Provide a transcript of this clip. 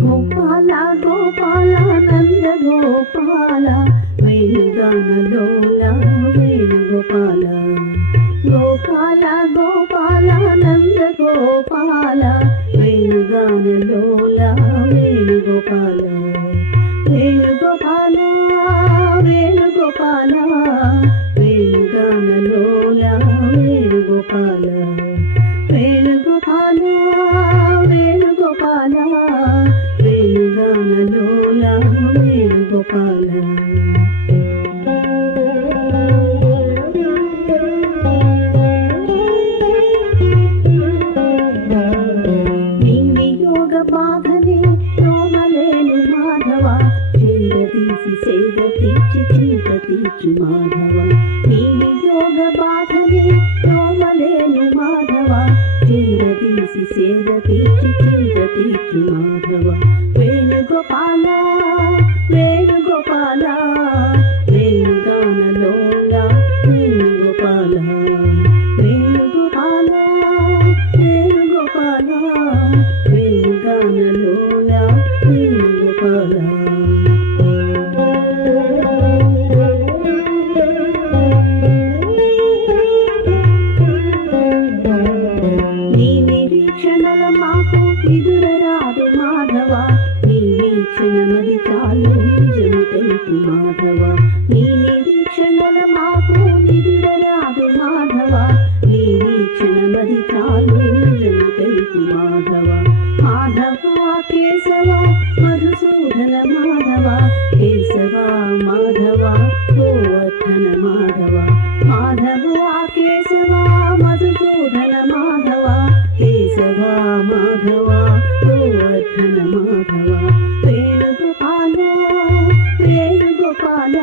గోపాల గోపాల నంద గోపాల వేణుగానలోల వేణుగోపాల గోపాల గోపాల నంద గోపాల వేణుగానలోల వేణుగోపాల వేణుగోపాల వేణుగోపాల వేణుగానలోల వేణుగోపాల వేణుగోపాల వేణుగోపాల వేణుగానలోల వేణుగోపాల బాధనే రోమలేను మాధవ చేరదీసి సేద తీర్చి చింత తీర్చు మాధవ నీ యోగ బాధనే రోమలేను మాధవ చేరదీసి సేద తీర్చి చింత తీర్చు మాధవ వేణుగోపాల వేణుగోపాల వేణుగానలోల వేణుగోపాల వేణుగోపాల వేణుగోపాల వేణుగానలోల వేణుగోపాల నీ నిరీక్షణల మాకు ఎదురరాదు మాధవ నీ వీక్షణమది చాలు నిజము తెలుపు మాధవ నీ నిరీక్షణల మాకు ఎదురరాదు మాధవ నీ వీక్షణమది చాలు నిజము తెలుపు మాధవ మాధవ కేశవ మధుసూదన మాధవ కేశవ మాధవ గోవర్ధన మాధవ మాధవ కేశవ మధుసూదన మాధవ కేశవ మాధవ గోవర్ధన మాధవ వేణుగోపాల వేణుగోపాల